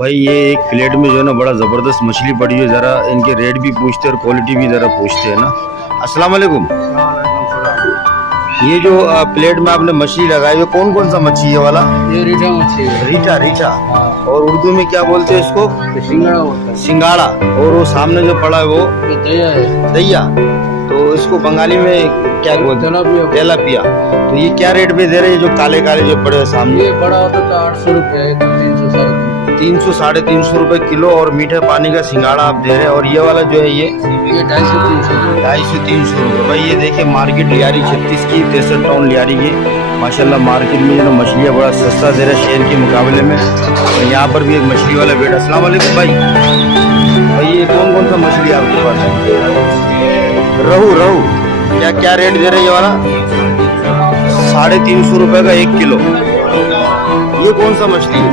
भाई ये एक प्लेट में जो है ना बड़ा ज़बरदस्त मछली पड़ी है। ज़रा इनके रेट भी पूछते हैं और क्वालिटी भी ज़रा पूछते हैं ना। अस्सलाम वालेकुम। ये जो प्लेट में आपने मछली लगाई है, कौन कौन सा मछली है वाला? ये रीठा मच्छी है। रीठा रीठा। हाँ। और उर्दू में क्या बोलते हैं इसको? ये सिंगड़ा होता है। सिंगाड़ा। और वो सामने जो पड़ा है वो ये दया है। दैया। तो इसको बंगाली में क्या बोलते हैं? तेलापिया। तेलापिया। तो ये क्या रेट में दे रहे हैं जो काले काले जो पड़े हैं सामने? ये बड़ा होता तो 800 रुपया है, तो 300 साढ़े 300 रुपए किलो। और मीठे पानी का सिंगाड़ा आप दे रहे हैं। और ये वाला जो है ये 250-300। 250-300 रुपये। भाई ये देखिए मार्केट लियारी 36 की 63 टाउन लियारी की माशाल्लाह मार्केट में जो ना मछलियाँ बड़ा सस्ता दे रहा है शहर के मुकाबले में। और यहाँ पर भी एक मछली वाला बैठा। अस्सलाम वालेकुम भाई। भाई ये कौन कौन सा मछली है आपके पास? रहू रहू। क्या क्या रेट दे रहे हैं ये वाला? 350 रुपये का 1 किलो। ये कौन सा मछली है?